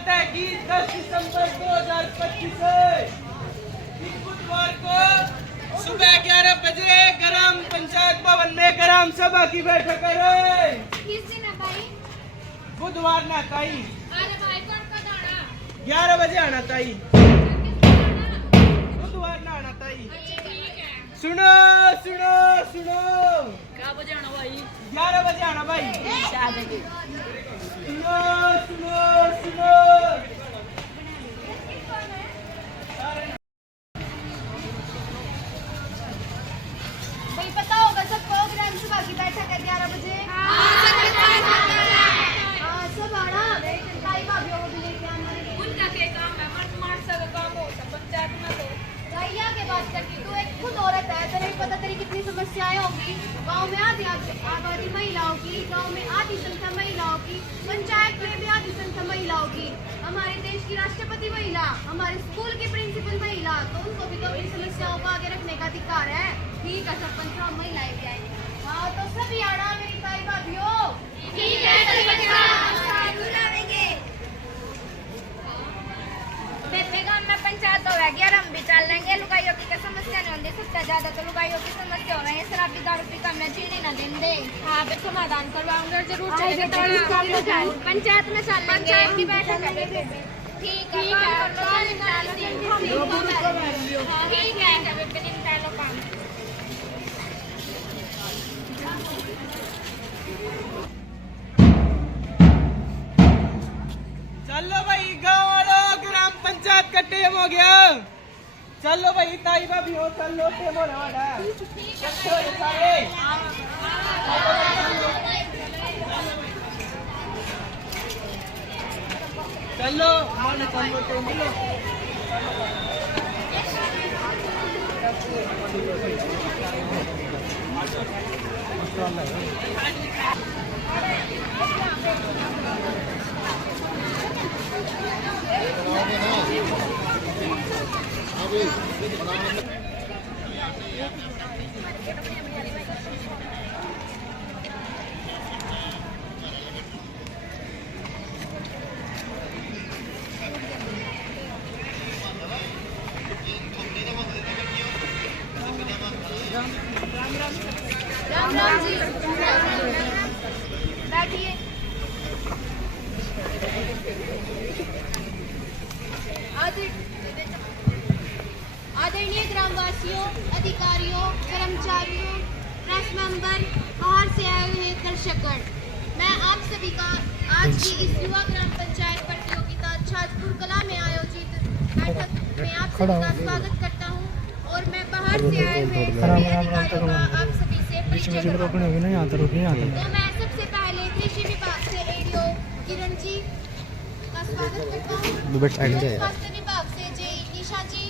तहकीक 10 दिसंबर 2025 है। बुधवार को सुबह 11 बजे ग्राम पंचायत भवन में ग्राम सभा की बैठक है। किस दिन है भाई? बुधवार ना ताई। अरे भाई कब आना? 11 बजे आना ताई। बुधवार ना आना ताई। अच्छा ठीक है। सुनो सुनो सुनो, क्या बजे आना भाई? 11 बजे आना भाई। सुनो सुनो सुनो, भाई पता होगा सबको ग्राम सभा की बैठक है 11 बजे। सब आना, भाई भाभीओं को भी लेके आना। उनका क्या काम है? मर्द मार सब काम होता पंचायत में तो। भैया के बात करती, तू एक खुद औरत है, तेरे भी पता तेरी कितनी समस्याएं होगी। गांव में आधी आबादी महिलाओं की, गांव में आधी संख्या महिलाओं की, पंचायत में भी आधी संख्या महिलाओं की, हमारे देश की राष्ट्रपति महिला, हमारे स्कूल की प्रिंसिपल महिला, तो उनको भी तो अपनी समस्याओं को आगे रखने का अधिकार है। ठीक है, सरपंच साहब महिलाएं भी आएंगी। हाँ तो सभी आना मेरी भाई भाभीओ। ठीक है गांव में पंचायत हो गया, हम भी चल लेंगे। लुगाइयों की क्या समस्या नहीं होती, सबसे ज्यादा तो लुगाइयों की समस्या हो रही है। शराबी दारू पी कर मैं चीनी ना दिन दे। हाँ फिर समाधान करवाऊंगा जरूर। पंचायत में चल पंचायत की बैठक है। ठीक है काम। चलो भाई गाँव वालों, ग्राम पंचायत का टेम हो गया। चलो भाई ताई भाभी हो, चलो टेम हो रहा है। चलो चलो टेम लो। राम राम जी, बैठिए। आदरणीय ग्रामवासियों, अधिकारियों, कर्मचारियों, प्रेस मेंबर, बाहर से आए हुए दर्शकगण, मैं आप सभी का आज की इस युवा ग्राम पंचायत प्रतियोगिता छाजपुर कला में आयोजित बैठक में आप सभी का स्वागत करता हूं। और मैं बाहर से आए हुए सभी अधिकारियों का आप सभी से परिचय करवाऊंगा। तो मैं सबसे पहले कृषि विभाग से एडीओ किरण जी का स्वागत करता हूँ। स्वास्थ्य विभाग से जे निशा जी,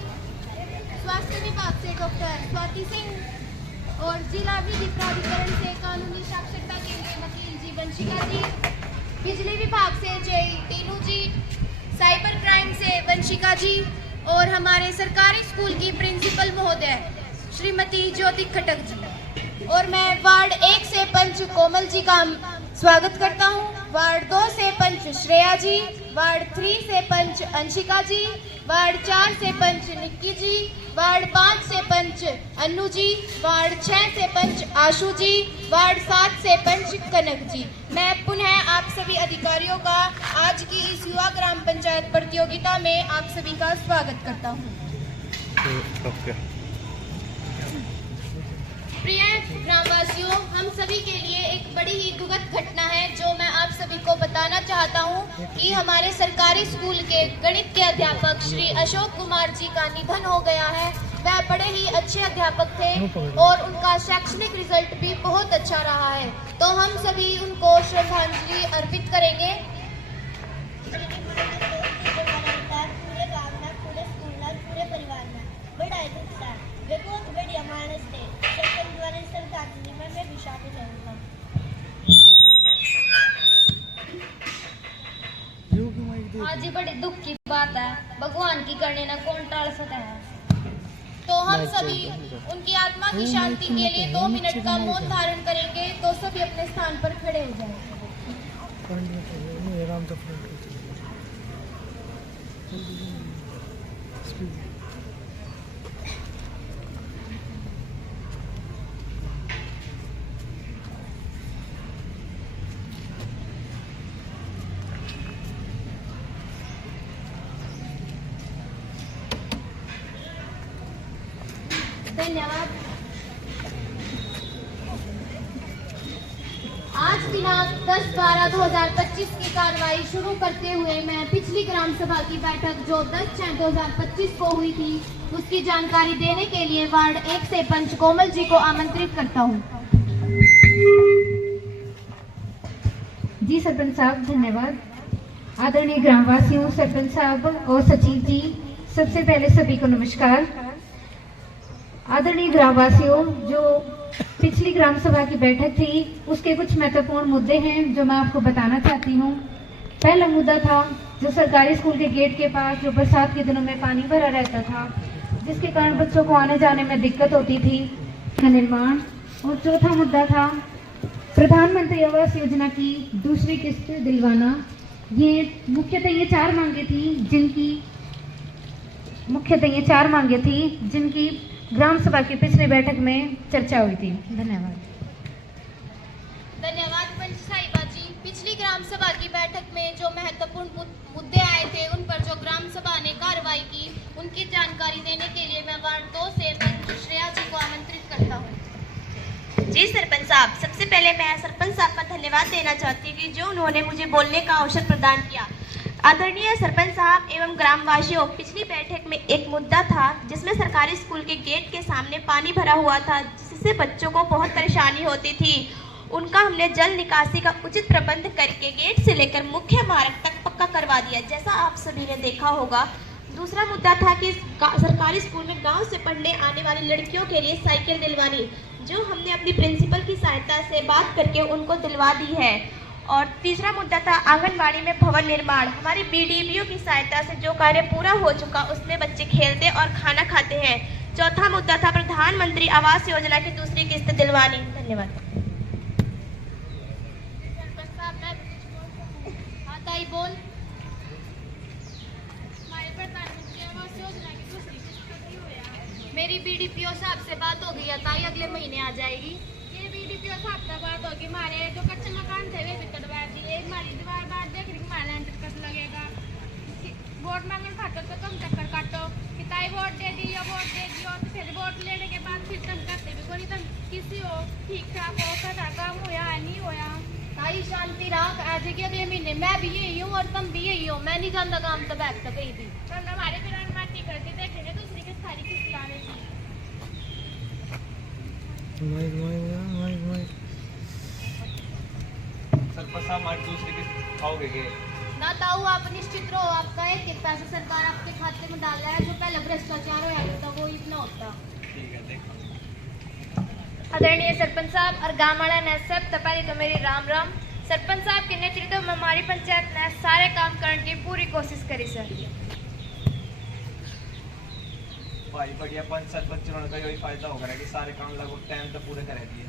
स्वास्थ्य विभाग से डॉक्टर स्वाति सिंह और जिला विधि प्राधिकरण से कानूनी साक्षरता के लिए वकील जी वंशिका जी, बिजली विभाग से जय टीनू जी, साइबर क्राइम से वंशिका जी और हमारे सरकारी स्कूल की प्रिंसिपल महोदय श्रीमती ज्योति खटक जी। और मैं वार्ड 1 से पंच कोमल जी का स्वागत करता हूँ, वार्ड 2 से पंच श्रेया जी, वार्ड 3 से पंच अंशिका जी, वार्ड 4 से पंच निक्की जी, वार्ड 5 से पंच अन्नू जी, वार्ड 6 से पंच आशु जी, वार्ड 7 से पंच कनक जी। मैं पुनः आप सभी अधिकारियों का आज की इस युवा ग्राम पंचायत प्रतियोगिता में आप सभी का स्वागत करता हूँ। प्रिय ग्रामवासियों, हम सभी के लिए एक बड़ी ही दुखद घटना है जो मैं आप सभी को बताना चाहता हूं कि हमारे सरकारी स्कूल के गणित के अध्यापक श्री अशोक कुमार जी का निधन हो गया है। वह बड़े ही अच्छे अध्यापक थे और उनका शैक्षणिक रिजल्ट भी बहुत अच्छा रहा है। तो हम सभी उनको श्रद्धांजलि अर्पित करेंगे। आज ही बड़ी दुख की बात है, भगवान की करने ना कौन टाल सकता है। तो हम सभी उनकी आत्मा की शांति के लिए 2 मिनट का मौन धारण करेंगे। तो सभी अपने स्थान पर खड़े हो जाएं। धन्यवाद। आज दिनांक 10/12/2025 की कार्रवाई शुरू करते हुए मैं पिछली ग्राम सभा की बैठक जो 10/6/2025 को हुई थी उसकी जानकारी देने के लिए वार्ड 1 से पंच कोमल जी को आमंत्रित करता हूं। जी सरपंच साहब, धन्यवाद। आदरणीय ग्रामवासियों, सरपंच साहब और सचिव जी, सबसे पहले सभी को नमस्कार। आदरणीय ग्रामवासियों, जो पिछली ग्राम सभा की बैठक थी उसके कुछ महत्वपूर्ण मुद्दे हैं जो मैं आपको बताना चाहती हूँ। पहला मुद्दा था जो सरकारी स्कूल के गेट के पास जो बरसात के दिनों में पानी भरा रहता था, जिसके कारण बच्चों को आने जाने में दिक्कत होती थी, का निर्माण। और चौथा मुद्दा था प्रधानमंत्री आवास योजना की दूसरी किस्त दिलवाना। ये मुख्यतः ये चार मांगे थी जिनकी ग्राम सभा की पिछली बैठक में चर्चा हुई थी। धन्यवाद। धन्यवाद पंच साहिबा जी। पिछली ग्राम सभा की बैठक में जो महत्वपूर्ण मुद्दे आए थे उन पर जो ग्राम सभा ने कार्रवाई की उनकी जानकारी देने के लिए मैं वार्ड 2 से पंच श्रेया जी को आमंत्रित करता हूँ। जी सरपंच साहब, सबसे पहले मैं सरपंच साहब का धन्यवाद देना चाहती हूँ कि जो उन्होंने मुझे बोलने का अवसर प्रदान किया। आदरणीय सरपंच साहब एवं ग्रामवासियों, पिछली बैठक में एक मुद्दा था जिसमें सरकारी स्कूल के गेट के सामने पानी भरा हुआ था, जिससे बच्चों को बहुत परेशानी होती थी। उनका हमने जल निकासी का उचित प्रबंध करके गेट से लेकर मुख्य मार्ग तक पक्का करवा दिया, जैसा आप सभी ने देखा होगा। दूसरा मुद्दा था कि सरकारी स्कूल में गांव से पढ़ने आने वाली लड़कियों के लिए साइकिल दिलवानी, जो हमने अपनी प्रिंसिपल की सहायता से बात करके उनको दिलवा दी है। और तीसरा मुद्दा था आंगनबाड़ी में भवन निर्माण। हमारी बीडीपीओ की सहायता से जो कार्य पूरा हो चुका, उसमें बच्चे खेलते और खाना खाते हैं। चौथा मुद्दा था प्रधानमंत्री आवास योजना की दूसरी किस्त दिलवानी। धन्यवाद। बोल। मेरी बीडीपीओ साहब से बात हो गई है, ताई अगले महीने आ जाएगी। ये बीडीपीओ साहब से बात होगी। हमारे जो कच्चे मकान थे वे भी कटवा दिए। हमारी दीवार बार देख रही, हमारा लेंटर कट लगेगा। वोट मांगने खातर तो कम चक्कर काटो कि ताई वोट दे दियो, तो फिर वोट लेने के बाद फिर तुम करते भी कोई तुम किसी हो ठीक ठाक हो कर काम होया नहीं होया। ताई शांति राख, आ जाएगी अगले महीने। मैं भी यही हूँ और तुम भी यही हो। मैं नहीं जानता काम तो बैठ तक कहीं भी। हमारे फिर माटी करके देखेंगे दूसरी की सारी किस्त लाने की। सरपंच साहब, आज दूसरी किस्त खाओगे के? ना ताऊ, आप निश्चित रहो, आपका एक पैसा सरकार आपके खाते में डाल रहा है। जो पहले भ्रष्टाचार होया करता वो इतना होता। ठीक है, देखो। आदरणीय सरपंच साहब और गाँव वाला ने सब पहले तो मेरी राम राम। सरपंच साहब के नेतृत्व में हमारी पंचायत ने सारे काम करने की पूरी कोशिश करी सर। भाई बढ़िया, पंचायत बच्चों का यही फायदा होगा कि सारे काम लगभग टाइम तो पूरे करा दिए।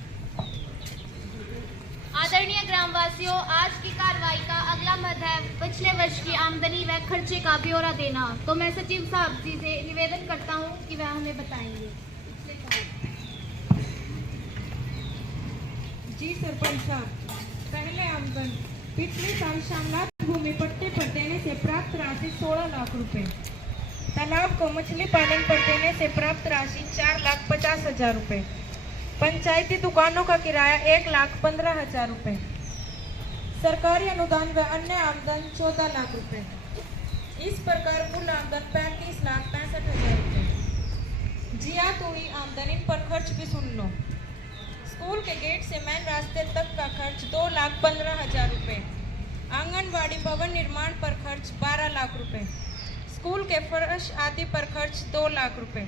आदरणीय ग्रामवासियों, आज की कार्रवाई का अगला मद है पिछले वर्ष की आमदनी व खर्चे का ब्यौरा देना। तो मैं सचिव साहब जी से निवेदन करता हूं कि वह हमें बताएंगे। जी सरपंच साहब, पहले आमदन पिछले साल शामलात भूमि पट्टे पर देने से प्राप्त राशि 16 लाख रुपए, तालाब को मछली पालन पर देने से प्राप्त राशि 4,50,000 रुपए, पंचायती दुकानों का किराया 1,15,000 रुपए, सरकारी अनुदान व अन्य आमदन 14 लाख रुपए। इस प्रकार कुल आमदन 35,65,000 रुपए। जिया तोड़ी आमदन, इन पर खर्च भी सुन लो। स्कूल के गेट से मेन रास्ते तक का खर्च 2,15,000 रुपए, आंगनबाड़ी भवन निर्माण पर खर्च 12 लाख रुपए, स्कूल के फर्श आदि पर खर्च 2 लाख रुपए,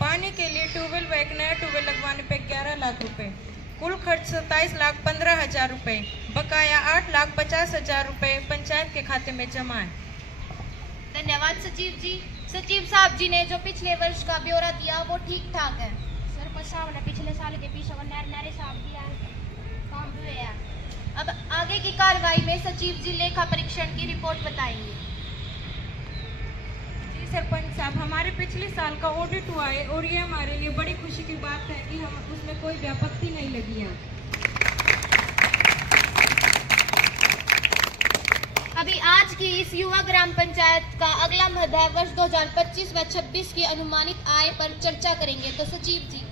पानी के लिए ट्यूबवेल व एक नया ट्यूबवेल लगवाने पर 11 लाख रुपए, कुल खर्च 27,15,000 रुपए, बकाया 8,50,000 रुपए पंचायत के खाते में जमा है। धन्यवाद सचिव जी। सचिव साहब जी ने जो पिछले वर्ष का ब्यौरा दिया वो ठीक ठाक है। सरपंच साहब ने पिछले साल के पीछे नारे साहब दिया काम हुए हैं। अब आगे की कार्रवाई में सचिव जी लेखा परीक्षण की रिपोर्ट बताएंगे। सरपंच साहब, हमारे पिछले साल का ऑडिट हुआ है और ये हमारे लिए बड़ी खुशी की बात है कि हम उसमें कोई भी आपत्ति नहीं लगी है। अभी आज की इस युवा ग्राम पंचायत का अगला मद है वर्ष 2025 व 26 की अनुमानित आय पर चर्चा करेंगे। तो सचिव जी,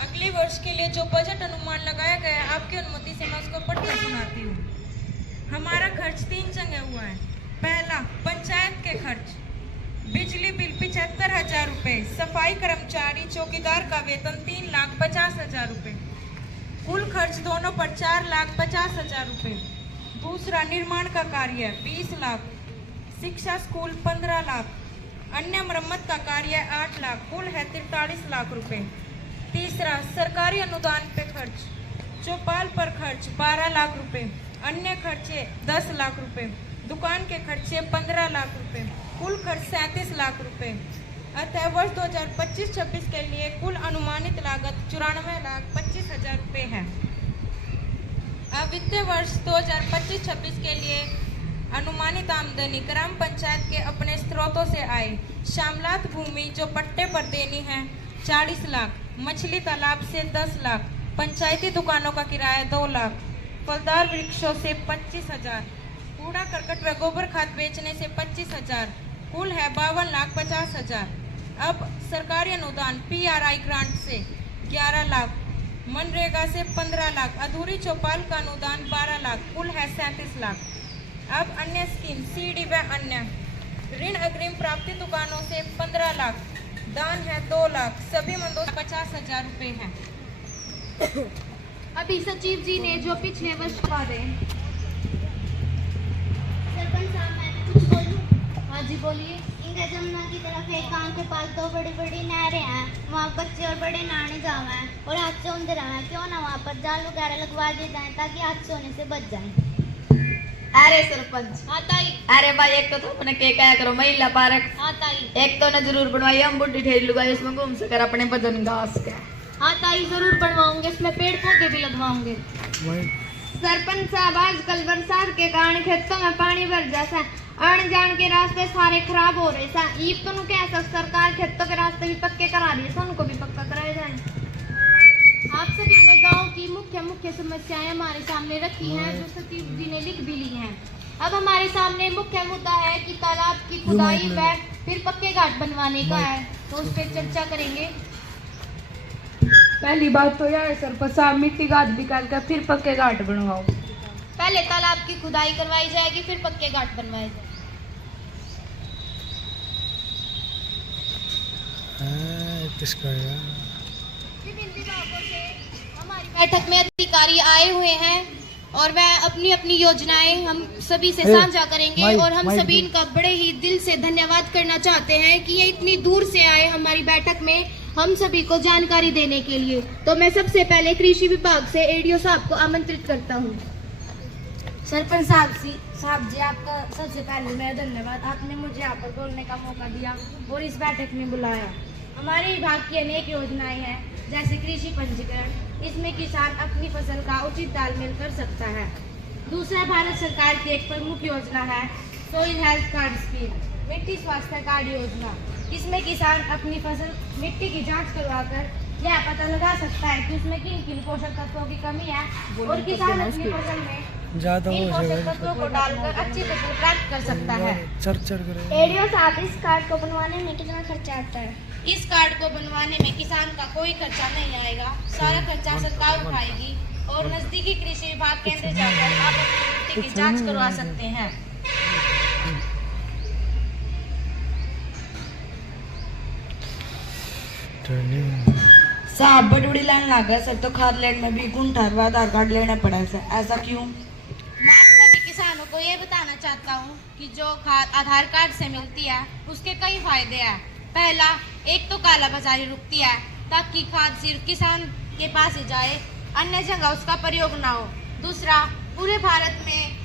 अगले वर्ष के लिए जो बजट अनुमान लगाया गया है, आपकी अनुमति से मैं उसको पढ़कर सुनाती हूँ। हमारा खर्च 3 जगह हुआ है। पहला, पंचायत के खर्च, बिजली बिल 75,000 रुपये, सफाई कर्मचारी चौकीदार का वेतन 3,50,000 रुपये, कुल खर्च दोनों पर 4,50,000 रुपये। दूसरा, निर्माण का कार्य 20 लाख, शिक्षा स्कूल 15 लाख, अन्य मरम्मत का कार्य 8 लाख, कुल है 43 लाख रुपये। तीसरा, सरकारी अनुदान पे खर्च, चौपाल पर खर्च 12 लाख रुपए, अन्य खर्चे 10 लाख रुपए, दुकान के खर्चे 15 लाख रुपए, कुल खर्च 37 लाख रुपए। अतः वर्ष 2025-26 के लिए कुल अनुमानित लागत 94,25,000 रुपये है। अब वित्तीय वर्ष 2025-26 के लिए अनुमानित आमदनी ग्राम पंचायत के अपने स्रोतों से आए। शामलात भूमि जो पट्टे पर देनी है 40 लाख, मछली तालाब से 10 लाख, पंचायती दुकानों का किराया 2 लाख, फलदार वृक्षों से 25,000, कूड़ा करकट व गोबर खाद बेचने से 25,000, कुल है 52,50,000। अब सरकारी अनुदान PRI ग्रांट से 11 लाख, मनरेगा से 15 लाख, अधूरी चौपाल का अनुदान 12 लाख, कुल है 37 लाख। अब अन्य स्कीम CD व अन्य ऋण अग्रिम प्राप्ति दुकानों से 15 लाख, दान है 2 लाख, सभी मंदों 50,000 रुपये हैं। अभी सचिव जी ने जो पिछले वर्ष का दें। सरपंच साहब, मैं कुछ बोलूं? हाँ जी बोलिए। इंगा जमुना की तरफ एक गांव के पास 2 बड़ी बड़ी नहरें हैं। वहाँ बच्चे और बड़े नहाने जावे हैं और हादसे होते रहे हैं। क्यों ना वहाँ पर जाल वगैरह लगवा दिए जाएं ताकि हादसे होने से बच जाएं। अरे सरपंच, हाँ ताई। अरे भाई, एक तो तुमने क्या करो महिला पार्क, हाँ ताई। एक तो ने जरूर बनवाई, हम बुढ़ी ठेरी लुगाई इसमें घूम सकर अपने बदन घास के। हाँ ताई, जरूर बनवाऊंगे, इसमें पेड़ पौधे भी लगवाऊंगे। सरपंच साहब, आजकल बरसात के कारण खेतों में पानी भर जाता है, आने जाने के रास्ते सारे खराब हो रहे हैं। ईब तो कह सकते सरकार खेतों के रास्ते भी पक्के करा रही है, उनको भी पक्का कराए जाए। आप सभी ने गांव की मुख्य समस्याएं हमारे सामने रखी हैं, जो सचिव जी ने लिख भी ली हैं। अब हमारे सामने मुख्य मुद्दा है कि तालाब की खुदाई व फिर पक्के घाट बनवाने का है, तो उस पर चर्चा करेंगे। पहली बात तो यह है सरपंच साहब, मिट्टी घाट निकाल कर फिर पक्के घाट बनवाओ। पहले तालाब की खुदाई करवाई जाएगी, फिर पक्के घाट बनवाए जाएंगे। विभिन्न विभागों से हमारी बैठक में अधिकारी आए हुए हैं और वह अपनी अपनी योजनाएं हम सभी से साझा करेंगे और हम सभी इनका बड़े ही दिल से धन्यवाद करना चाहते हैं कि ये इतनी दूर से आए हमारी बैठक में हम सभी को जानकारी देने के लिए। तो मैं सबसे पहले कृषि विभाग से ADO साहब को आमंत्रित करता हूँ। सरपंच साहब जी, आपका सबसे पहले मैं धन्यवाद। आपने मुझे यहाँ पर बोलने का मौका दिया और इस बैठक में बुलाया। हमारे विभाग की अनेक योजनाएं हैं, जैसे कृषि पंजीकरण, इसमें किसान अपनी फसल का उचित तालमेल कर सकता है। दूसरा, भारत सरकार की एक प्रमुख योजना है सोइल हेल्थ कार्ड स्कीम, मिट्टी स्वास्थ्य कार्ड योजना। इसमें किसान अपनी फसल मिट्टी की जांच करवाकर यह पता लगा सकता है कि उसमें किन किन पोषक तत्वों की कमी है और किसान अपनी फसल में इन पोषक तत्वों को डालकर अच्छी फसल प्राप्त कर सकता है। ADO साहब, इस कार्ड को बनवाने में कितना खर्चा आता है? इस कार्ड को बनवाने में किसान का कोई खर्चा नहीं आएगा, सारा खर्चा सरकार उठाएगी और नजदीकी कृषि विभाग केंद्र जाकर आप अपनी मिट्टी की जांच करवा सकते हैं। साहब, बड़ी लाइन लगा सर, तो खाद लेने में भी गुंठार व आधार कार्ड लेना पड़ा सर, ऐसा क्यों? मैं आप सभी किसानों को ये बताना चाहता हूँ कि जो खाद आधार कार्ड से मिलती है उसके कई फायदे हैं। पहला, एक तो काला बाजारी रुकती है ताकि खाद सिर्फ किसान के पास ही जाए, अन्य जगह उसका प्रयोग ना हो। दूसरा, पूरे भारत में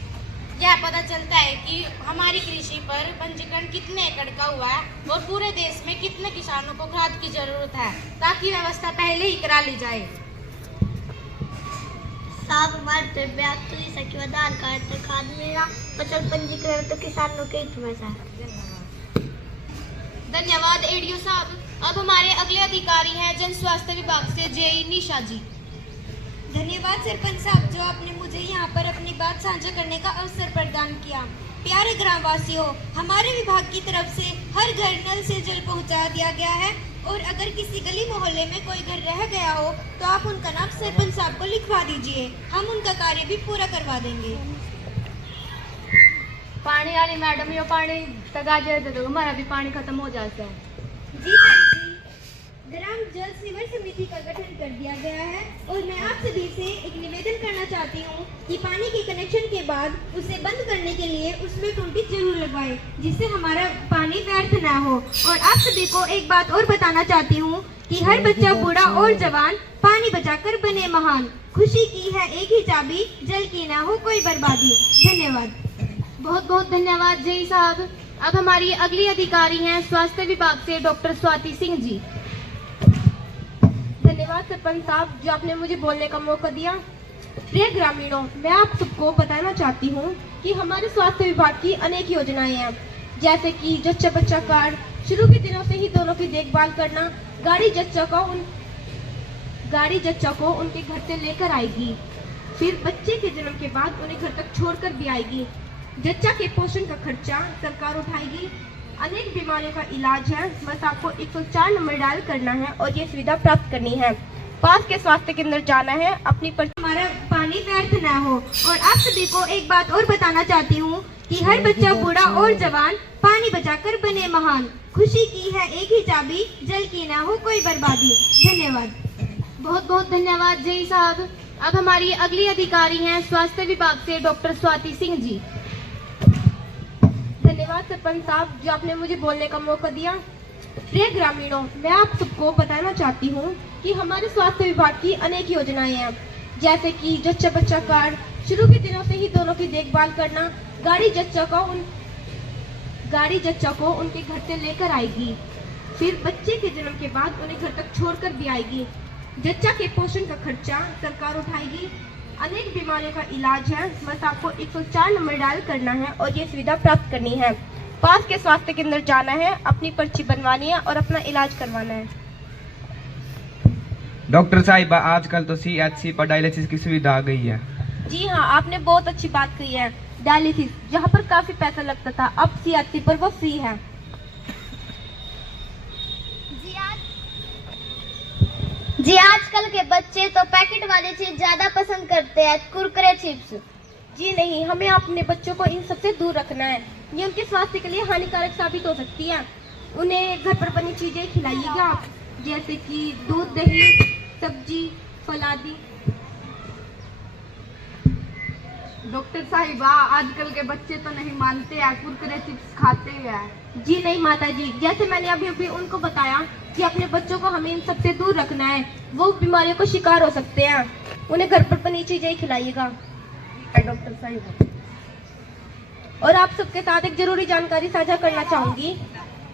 यह पता चलता है कि हमारी कृषि पर पंजीकरण कितने एकड़ का हुआ है और पूरे देश में कितने किसानों को खाद की जरूरत है, ताकि व्यवस्था पहले ही करा ली जाए। साहब हमारे तो ब्याज तो जैसा कि आधार कार्ड तो खाद मेरा फसल पंजीकरण तो किसानों के हित में है। धन्यवाद एडीओ साहब। अब हमारे अगले अधिकारी हैं जन स्वास्थ्य विभाग से जेई निशा जी। धन्यवाद सरपंच साहब जो आपने मुझे यहाँ पर अपनी बात साझा करने का अवसर प्रदान किया। प्यारे ग्रामवासियों, हमारे विभाग की तरफ से हर घर नल से जल पहुँचा दिया गया है और अगर किसी गली मोहल्ले में कोई घर रह गया हो तो आप उनका नाम सरपंच साहब को लिखवा दीजिए, हम उनका कार्य भी पूरा करवा देंगे। पानी वाली मैडम यो पानी तगा दे दो, हमारा भी पानी खत्म हो जाता है। जी सर जी, ग्राम जल सीवर समिति का गठन कर दिया गया है और मैं आप सभी से एक निवेदन करना चाहती हूँ कि पानी के कनेक्शन के बाद उसे बंद करने के लिए उसमें टूटी जरूर लगवाएं, जिससे हमारा पानी व्यर्थ ना हो। और आप सभी को एक बात और बताना चाहती हूँ कि हर बच्चा, बूढ़ा और जवान पानी बचाकर बने महान। खुशी की है एक ही चाबी, जल की ना हो कोई बर्बादी। धन्यवाद। बहुत बहुत धन्यवाद जेई साहब। अब हमारी अगली अधिकारी हैं स्वास्थ्य विभाग से डॉक्टर स्वाति सिंह जी। धन्यवाद सरपंच साहब जो आपने मुझे बोलने का मौका दिया। प्रिय ग्रामीणों, मैं आप सबको बताना चाहती हूँ कि हमारे स्वास्थ्य विभाग की अनेक योजनाएं हैं, जैसे कि जच्चा बच्चा कार्ड, शुरू के दिनों से ही दोनों की देखभाल करना, गाड़ी जच्चा को उनके घर से लेकर आएगी, फिर बच्चे के जन्म के बाद उन्हें घर तक छोड़कर भी आएगी। जच्चा के पोषण का खर्चा सरकार उठाएगी। अनेक बीमारियों का इलाज है, बस आपको 104 नंबर डायल करना है और ये सुविधा प्राप्त करनी है। पास के स्वास्थ्य केंद्र जाना है, अपनी हमारा पानी व्यर्थ ना हो। और आप सभी को एक बात और बताना चाहती हूँ कि हर बच्चा, बूढ़ा और जवान पानी बचाकर बने महान। खुशी की है एक ही चाबी, जल की ना हो कोई बर्बादी। धन्यवाद। बहुत बहुत धन्यवाद जेई साहब। अब हमारी अगली अधिकारी हैं स्वास्थ्य विभाग से डॉक्टर स्वाति सिंह जी। धन्यवाद सरपंच साहब जो आपने मुझे बोलने का मौका दिया। प्रिय ग्रामीणों, मैं आप सबको बताना चाहती हूँ कि हमारे स्वास्थ्य विभाग की अनेक योजनाएं हैं, जैसे कि जच्चा बच्चा कार्ड, शुरू के दिनों से ही दोनों की देखभाल करना, गाड़ी जच्चा को उनके घर से लेकर आएगी, फिर बच्चे के जन्म के बाद उन्हें घर तक छोड़कर भी आएगी। जच्चा के पोषण का खर्चा सरकार उठाएगी। अनेक बीमारियों का इलाज है, बस आपको 104 नंबर डायल करना है और ये सुविधा प्राप्त करनी है। पास के स्वास्थ्य केंद्र जाना है, अपनी पर्ची बनवानी है और अपना इलाज करवाना है। डॉक्टर साहिबा, आजकल तो CHC पर डायलिसिस की सुविधा आ गई है। जी हाँ, आपने बहुत अच्छी बात कही है। डायलिसिस जहाँ पर काफी पैसा लगता था, अब CHC पर वो फ्री है। जी आजकल के बच्चे तो पैकेट वाली चीज ज्यादा पसंद करते हैं, कुरकुरे चिप्स। जी नहीं, हमें अपने बच्चों को इन सबसे दूर रखना है, ये उनके स्वास्थ्य के लिए हानिकारक साबित हो सकती है। उन्हें घर पर बनी चीजें खिलाइएगा आप, जैसे कि दूध, दही, सब्जी, फल आदि। डॉक्टर साहिबा, आजकल के बच्चे तो नहीं मानते हैं, कुरकुरे चिप्स खाते हैं। जी नहीं माता जी, जैसे मैंने अभी उनको बताया कि अपने बच्चों को हमें इन सबसे दूर रखना है, वो बीमारियों को शिकार हो सकते हैं। उन्हें घर पर बनी चीजें ही खिलाइएगा। डॉक्टर साहिबा, और आप सबके साथ एक जरूरी जानकारी साझा करना चाहूंगी।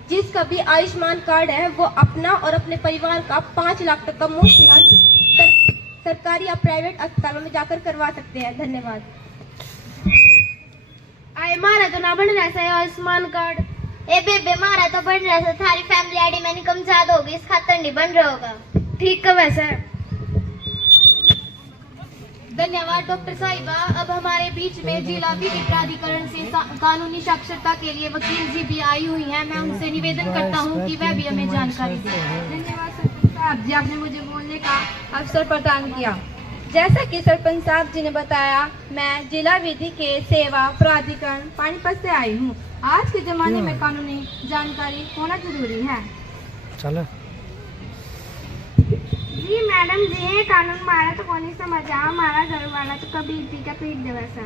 जिसका भी आयुष्मान कार्ड है वो अपना और अपने परिवार का 5 लाख तक का मुफ्त इलाज सरकारी या प्राइवेट अस्पतालों में जाकर करवा सकते हैं। धन्यवाद। आए मारा तो ना बन रहा है आयुष्मान कार्ड। ए बेबे मारा तो बन रहा है, थारी फैमिली आईडी मैंने कम ज्यादा होगी, इस खातर नहीं बन रहा होगा। ठीक है वैसे। धन्यवाद डॉक्टर साहिबा। अब हमारे बीच में जिला विधि प्राधिकरण से कानूनी साक्षरता के लिए वकील जी भी आई हुई हैं। मैं उनसे निवेदन करता हूं कि वह भी हमें जानकारी दें। धन्यवाद सरपंच साहब जी, आपने मुझे बोलने का अवसर प्रदान किया। जैसा कि सरपंच साहब जी ने बताया, मैं जिला विधि के सेवा प्राधिकरण पानीपत से आई हूँ। आज के जमाने में कानूनी जानकारी होना जरूरी है। चलो जी मैडम जी, कानून मारा तो कौन समझा, हमारा घर वाला तो कभी इसी का पीट दे वैसा।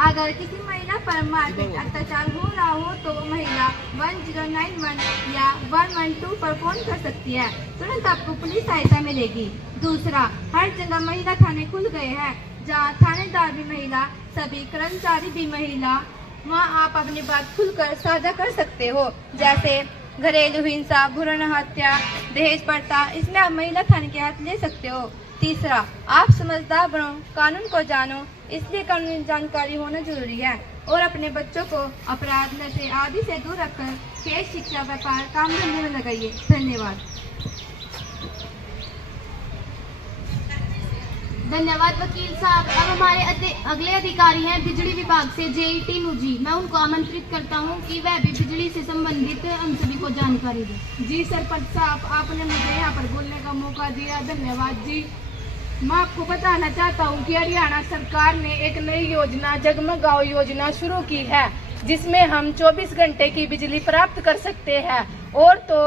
अगर किसी महिला पर मारपीट अत्याचार हो रहा हो तो वो महिला 1091 या 112 पर फोन कर सकती है, तुरंत आपको पुलिस सहायता मिलेगी। दूसरा, हर जगह महिला थाने खुल गए हैं, जहाँ थानेदार भी महिला, सभी कर्मचारी भी महिला, वहाँ आप अपनी बात खुलकर साझा कर सकते हो, जैसे घरेलू हिंसा, भ्रूण हत्या, दहेज प्रथा, इसमें आप महिला थाने के हाथ ले सकते हो। तीसरा, आप समझदार बनो, कानून को जानो, इसलिए कानूनी जानकारी होना जरूरी है। और अपने बच्चों को अपराध, नशे आदि से दूर रखकर खेल, शिक्षा, व्यापार, काम धंधे में लगाइए। धन्यवाद। धन्यवाद वकील साहब। अब हमारे अगले अधिकारी हैं बिजली विभाग से जेई टीनू जी। मैं उनको आमंत्रित करता हूं कि वह भी बिजली से संबंधित हम सभी को जानकारी दें। जी सरपंच साहब, आपने मुझे यहाँ पर बोलने का मौका दिया, धन्यवाद जी। मैं आपको बताना चाहता हूँ कि हरियाणा सरकार ने एक नई योजना जगमग गाँव योजना शुरू की है, जिसमें हम 24 घंटे की बिजली प्राप्त कर सकते हैं। और तो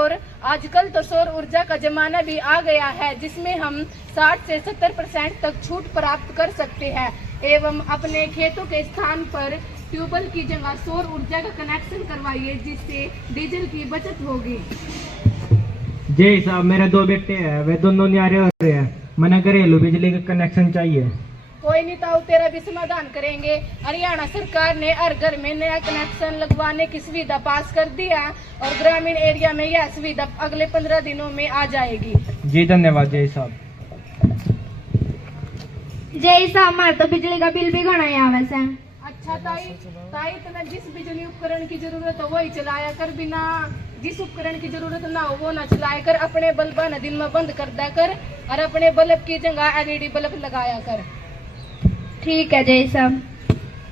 आजकल तो सौर ऊर्जा का जमाना भी आ गया है, जिसमें हम 60 से 70% तक छूट प्राप्त कर सकते हैं एवं अपने खेतों के स्थान पर ट्यूबवेल की जगह सौर ऊर्जा का कनेक्शन करवाइए, जिससे डीजल की बचत होगी। जी साहब, मेरे 2 बेटे हैं, वे दोनों न्यारे हो रहे हैं, मैंने घरेलू बिजली का कनेक्शन चाहिए। कोई नहीं ताऊ, तेरा भी समाधान करेंगे। हरियाणा सरकार ने हर घर में नया कनेक्शन लगवाने की सुविधा पास कर दिया और ग्रामीण एरिया में यह सुविधा अगले 15 दिनों में आ जाएगी। जी धन्यवाद जय साहब। जय साहब, हमारे तो बिजली का बिल भी घना है वैसे। अच्छा ताई, तुम्हें जिस बिजली उपकरण की जरूरत हो वही चलाया कर, बिना जिस उपकरण की जरूरत ना हो वो ना चलाया कर। अपने बल्ब न दिन में बंद कर दिया कर और अपने बल्ब की जगह LED बल्ब लगाया कर। ठीक है जय साहब।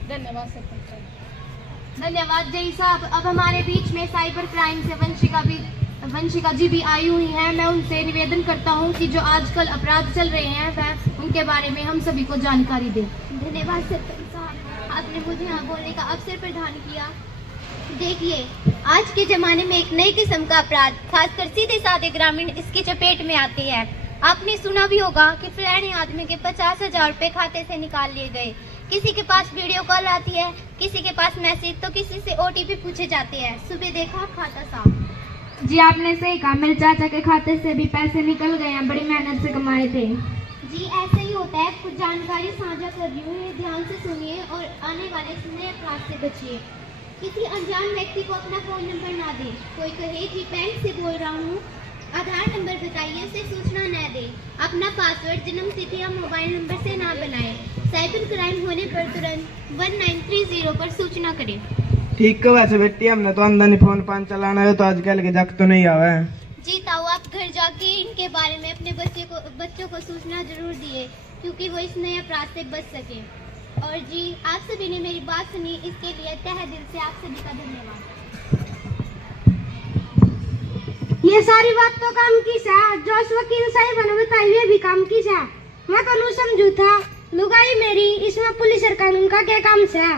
धन्यवाद सरपंच साहब। धन्यवाद जय साहब। अब हमारे बीच में साइबर क्राइम से वंशिका जी भी आई हुई हैं। मैं उनसे निवेदन करता हूं कि जो आजकल अपराध चल रहे हैं वह उनके बारे में हम सभी को जानकारी दें। धन्यवाद सरपंच साहब, आपने मुझे यहाँ बोलने का अवसर प्रदान किया। देखिए, आज के जमाने में एक नई किस्म का अपराध, खासकर सीधे साधे ग्रामीण इसकी चपेट में आते हैं। आपने सुना भी होगा कि फलाने आदमी के 50,000 रुपए खाते से निकाल लिए गए। किसी के पास वीडियो कॉल आती है, किसी के पास मैसेज, तो किसी से OTP पूछे जाते हैं। सुबह देखा खाता साफ। जी आपने सही कहा, मेरे चाचा के खाते से भी पैसे निकल गए हैं, बड़ी मेहनत से कमाए थे। जी ऐसा ही होता है। कुछ जानकारी साझा कर रही हूँ, ये ध्यान से सुनिए और आने वाले समय अपराध से बचिए। किसी अनजान व्यक्ति को अपना फोन नंबर ना दें। कोई कहे कि बैंक से बोल रहा हूँ, आधार नंबर बताइए से सूचना न दें। अपना पासवर्ड, जन्म तिथि या मोबाइल नंबर से ना बनाएं। साइबर क्राइम होने पर तुरंत 1930 पर सूचना करें। ठीक है वैसे बेटी, हमने तो अंदर फोन पान चलाना है, तो आजकल के जग तो नहीं आवे। जी ताऊ, आप घर जाके इनके बारे में अपने बच्चों को सूचना जरूर दिए, क्योंकि वो इस नए अपराध से बच सके। और जी, आप सभी ने मेरी बात सुनी, इसके लिए तहे दिल से आप सभी का धन्यवाद। ये सारी बात तो काम की है, जो उस वकील साहब ने बताई है भी काम की है। मैं तो नहीं समझू था, लुगाई मेरी, इसमें पुलिस और कानून का क्या काम है।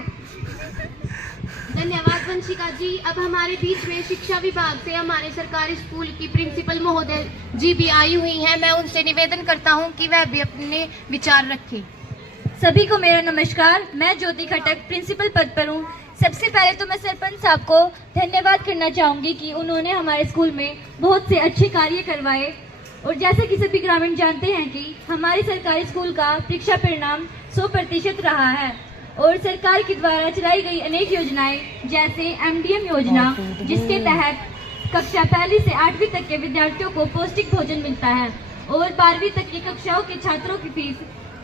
धन्यवाद वंशिका जी। अब हमारे बीच में शिक्षा विभाग से हमारे सरकारी स्कूल की प्रिंसिपल महोदय जी भी आई हुई हैं। मैं उनसे निवेदन करता हूं कि वह भी अपने विचार रखें। सभी को मेरा नमस्कार। मैं ज्योति खटक प्रिंसिपल पद पर हूँ। सबसे पहले तो मैं सरपंच साहब को धन्यवाद करना चाहूँगी कि उन्होंने हमारे स्कूल में बहुत से अच्छे कार्य करवाए। और जैसे कि सभी ग्रामीण जानते हैं कि हमारे सरकारी स्कूल का परीक्षा परिणाम 100% रहा है और सरकार के द्वारा चलाई गई अनेक योजनाएं जैसे MDM योजना, जिसके तहत कक्षा 1 से 8वीं तक के विद्यार्थियों को पौष्टिक भोजन मिलता है और 12वीं तक की कक्षाओं के छात्रों की फीस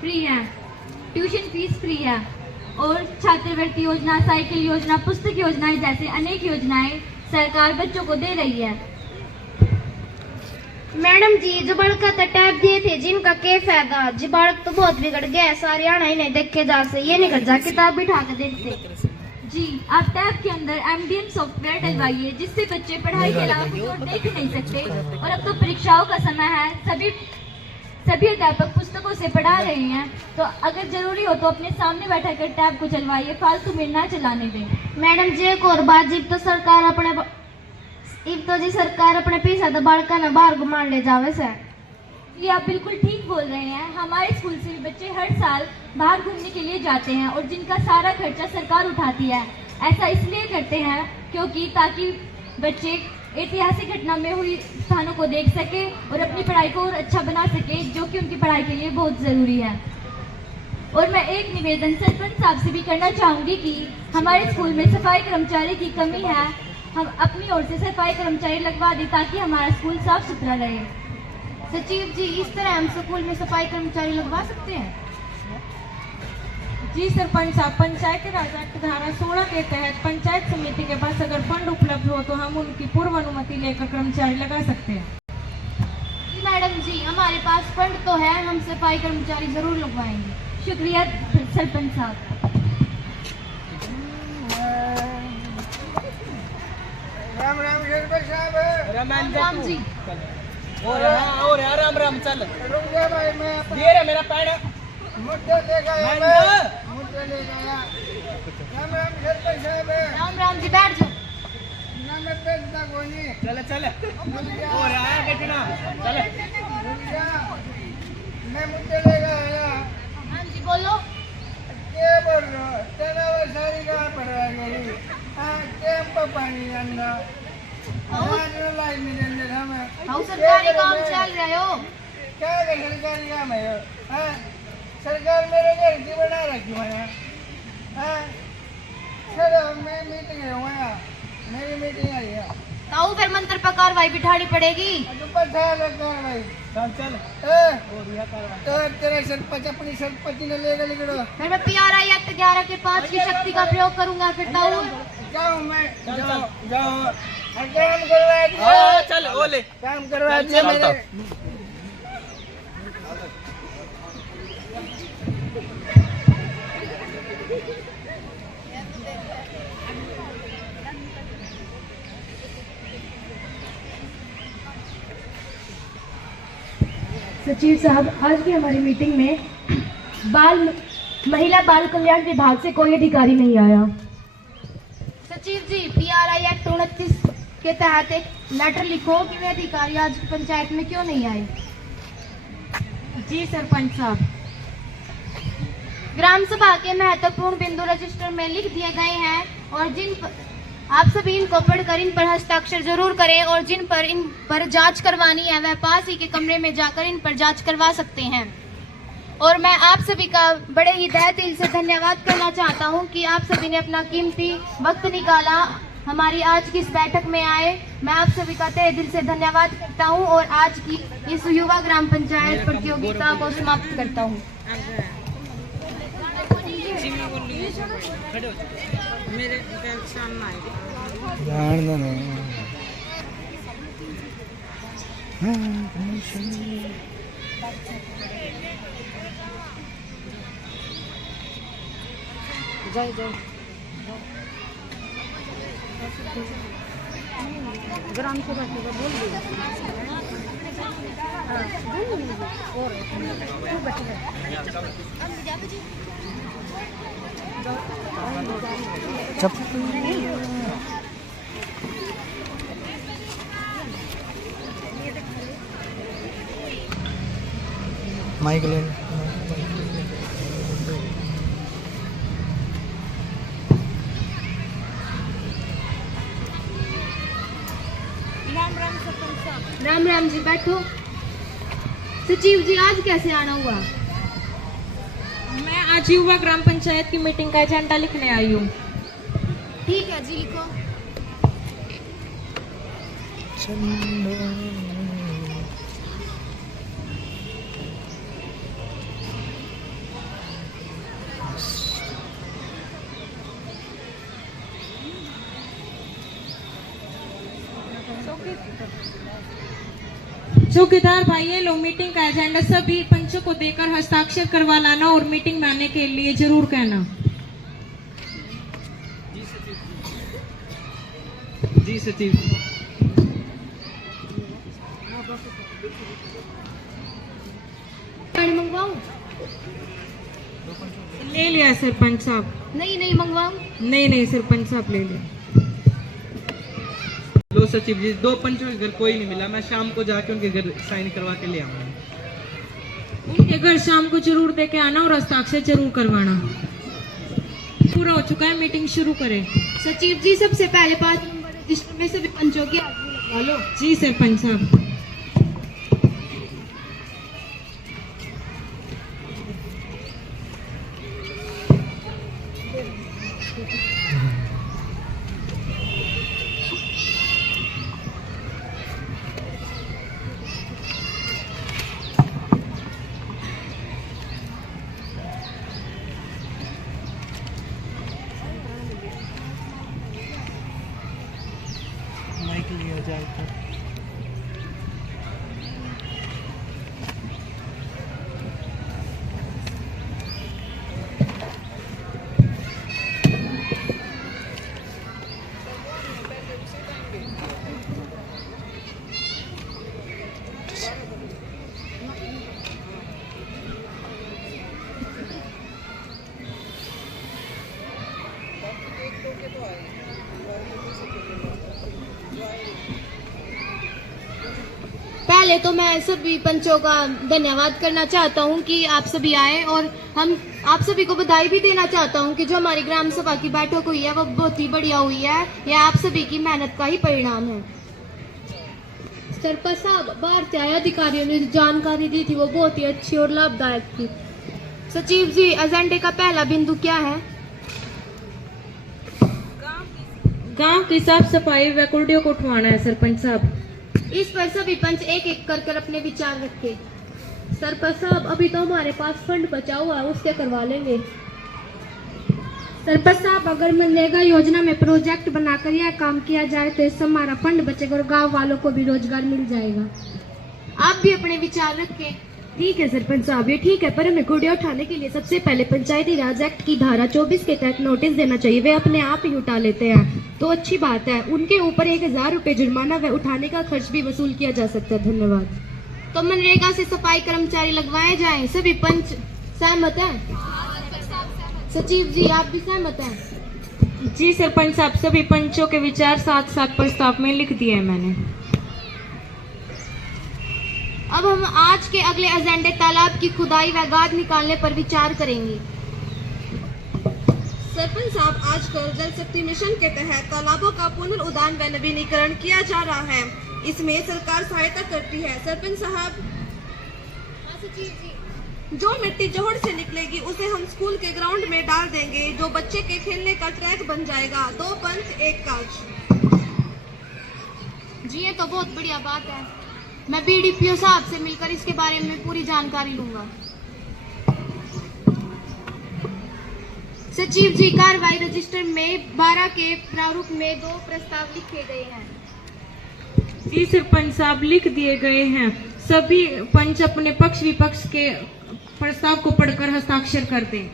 फ्री है, ट्यूशन फीस फ्री है और छात्रवृत्ति योजना, साइकिल योजना, पुस्तक योजनाएं जैसे अनेक योजनाएं सरकार बच्चों को दे रही है। मैडम जी, जो बालक का टैब दिए थे जिनका क्या फायदा, जी बालक तो बहुत बिगड़ गया है, सारे आना ही नहीं देखे जा से, ये नहीं कर जा किताब बिठा के देखते। जी, आप टैब के अंदर MDM सॉफ्टवेयर डलवाइए, जिससे बच्चे पढ़ाई के अलावा कुछ और देख नहीं सकते। और अब तो परीक्षाओं का समय है, सभी अध्यापक पुस्तकों से पढ़ा रहे हैं, तो अगर जरूरी हो तो अपने सामने बैठा कर टैब को चलवाइए, फालतू में ना चलाने दें। मैडम जी, एक और बात, जब तो सरकार अपने पैसा तो बालका न बाहर घुमा ले जावे से। ये आप बिल्कुल ठीक बोल रहे हैं। हमारे स्कूल से भी बच्चे हर साल बाहर घूमने के लिए जाते हैं और जिनका सारा खर्चा सरकार उठाती है। ऐसा इसलिए करते हैं क्योंकि ताकि बच्चे ऐतिहासिक घटना में हुई स्थानों को देख सके और अपनी पढ़ाई को और अच्छा बना सके, जो कि उनकी पढ़ाई के लिए बहुत ज़रूरी है। और मैं एक निवेदन सरपंच साहब से भी करना चाहूँगी कि हमारे स्कूल में सफाई कर्मचारी की कमी है, हम अपनी ओर से सफाई कर्मचारी लगवा दें ताकि हमारा स्कूल साफ सुथरा रहे। सचिव जी, इस तरह हम स्कूल में सफाई कर्मचारी लगवा सकते हैं? जी सरपंच साहब, पंचायती राज एक्ट धारा 16 के तहत पंचायत समिति के पास अगर फंड उपलब्ध हो तो हम उनकी पूर्व अनुमति लेकर कर्मचारी लगा सकते हैं। जी मैडम जी, हमारे पास फंड तो है, हम सफाई कर्मचारी जरूर लगवाएंगे। शुक्रिया सरपंच साहब। राम राम सरपंच साहब। राम जी। और राम राम चल। रुक जा भाई, मैं ये रे मेरा पैड। मुद्दे लेकर आया, मुद्दे लेकर आया। राम राम सरपंच साहब। राम राम जी, बैठ जाओ। ना मैं बैठता कोई नहीं। चल चल। और आया बैठना। चल। रुक जा, मैं मुद्दे लेकर आया। हाँ जी बोलो। क्या बोल रहे हो? तेरा वो सारी कहाँ पर आ गई? हाँ, कैंप पानी अंदर। हमारे लाइन में अंदर हमें। हम सरकारी काम चल रहे हो। क्या कर सरकारी काम है? हाँ, सरकार मेरे घर की बना रखी है। हाँ, चलो मैं मीटिंग हुआ है, मेरी मीटिंग आई है। ताऊ फिर मंत्र पर कार्रवाई बिठानी पड़ेगी। तो पता लगता है भाई। चल चल। तो तेरे सरपंच अपनी सरपंच ने लेकर निकलो। फिर मैं PRI एक्ट 11 के 5 की शक्ति का प्रयोग करूंगा। फिर ताऊ जाओ, मैं जाओ काम करवा हाँ, चल ओले काम करवा दिया मेरे। सचिव साहब, आज की हमारी मीटिंग में महिला बाल कल्याण विभाग से कोई अधिकारी नहीं आया। सचिव जी, PRI एक्ट 29 के तहत एक लेटर लिखो कि वे अधिकारी आज पंचायत में क्यों नहीं आए। जी सरपंच साहब। ग्राम सभा के महत्वपूर्ण बिंदु रजिस्टर में लिख दिए गए हैं और आप सभी इनको पढ़कर इन पर हस्ताक्षर जरूर करें और इन पर जांच करवानी है वह पास ही के कमरे में जाकर इन पर जांच करवा सकते हैं। और मैं आप सभी का बड़े ही तहे दिल से धन्यवाद करना चाहता हूं कि आप सभी ने अपना कीमती वक्त निकाला, हमारी आज की इस बैठक में आए। मैं आप सभी का तहे दिल से धन्यवाद करता हूं और आज की इस युवा ग्राम पंचायत प्रतियोगिता को समाप्त करता हूं। ग्राम सभा के बोल माइक ले। राम राम जी, बैठो। सचिव जी, आज कैसे आना हुआ? मैं आज युवा ग्राम पंचायत की मीटिंग का एजेंडा लिखने आई हूँ। ठीक है जी, लिखो। चौकीदार भाई, ये लो मीटिंग का एजेंडा सभी पंचों को देकर हस्ताक्षर करवा लाना और मीटिंग में आने के लिए जरूर कहना। जी सचिव। पानी मंगवाऊं? ले लिया सरपंच साहब। नहीं मंगवाऊं? नहीं सरपंच साहब ले लिया। लो सचिव जी, 2 पंचों के घर कोई नहीं मिला, मैं शाम को जाके उनके घर साइन करवा के ले आऊंगा। उनके घर शाम को जरूर दे के आना और हस्ताक्षर जरूर करवाना। पूरा हो चुका है, मीटिंग शुरू करें। सचिव जी, सबसे पहले 5 नंबर रजिस्टर में सभी पंचों की हाजिरी लगवा लो। जी सरपंच साहब। पहले तो मैं सभी पंचों का धन्यवाद करना चाहता हूं कि आप सभी आए, और हम आप सभी को बधाई भी देना चाहता हूं कि जो हमारी ग्राम सभा की बैठक हुई है वो बहुत ही बढ़िया हुई है। यह आप सभी की मेहनत का ही परिणाम है। सरपंच साहब, बाहर से आए अधिकारियों ने जो जानकारी दी थी वो बहुत ही अच्छी और लाभदायक थी। सचिव जी, एजेंडे का पहला बिंदु क्या है? गांव की साफ सफाई व कूड़ियों को उठवाना है सरपंच साहब। इस पर सभी पंच एक एक कर अपने विचार रखें। सरपंच साहब, अभी तो हमारे पास फंड बचा हुआ है, उससे करवा लेंगे। सरपंच साहब, अगर मनरेगा योजना में प्रोजेक्ट बनाकर यह काम किया जाए तो इससे हमारा फंड बचेगा और गांव वालों को भी रोजगार मिल जाएगा। आप भी अपने विचार रखें। ठीक है सरपंच साहब, ये ठीक है, पर हमें कूड़े उठाने के लिए सबसे पहले पंचायती राज एक्ट की धारा 24 के तहत नोटिस देना चाहिए। वे अपने आप ही उठा लेते हैं तो अच्छी बात है। उनके ऊपर 1000 रुपए जुर्माना व उठाने का खर्च भी वसूल किया जा सकता है। धन्यवाद। तो मनरेगा से सफाई कर्मचारी लगवाए जाएं। सभी पंच सहमत हैं? सचिव जी, आप भी सहमत हैं? जी सरपंच साहब, सभी पंचों के विचार साथ साथ प्रस्ताव में लिख दिए हैं मैंने। अब हम आज के अगले एजेंडे तालाब की खुदाई व गाद निकालने पर विचार करेंगे। सरपंच साहब, आजकल जल शक्ति मिशन के तहत तालाबों का पुनरुद्धार व नवीनीकरण किया जा रहा है। इसमें सरकार सहायता करती है। सरपंच साहब, जो मिट्टी जोहड़ से निकलेगी उसे हम स्कूल के ग्राउंड में डाल देंगे, जो बच्चे के खेलने का ट्रैक बन जाएगा। 2 पंच 1 काज। जी, ये तो बहुत बढ़िया बात है। मैं बीडीपीओ साहब से मिलकर इसके बारे में पूरी जानकारी लूंगा। सचिव जी, कार्रवाई रजिस्टर में 12 के प्रारूप में 2 प्रस्ताव लिखे गए हैं। जी सरपंच साहब, लिख दिए गए हैं। सभी पंच अपने पक्ष विपक्ष के प्रस्ताव को पढ़कर हस्ताक्षर कर दें।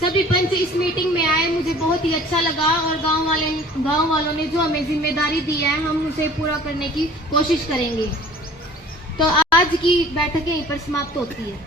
सभी पंच इस मीटिंग में आए, मुझे बहुत ही अच्छा लगा, और गांव वालों ने जो हमें जिम्मेदारी दी है हम उसे पूरा करने की कोशिश करेंगे। तो आज की बैठक यहीं पर समाप्त होती है।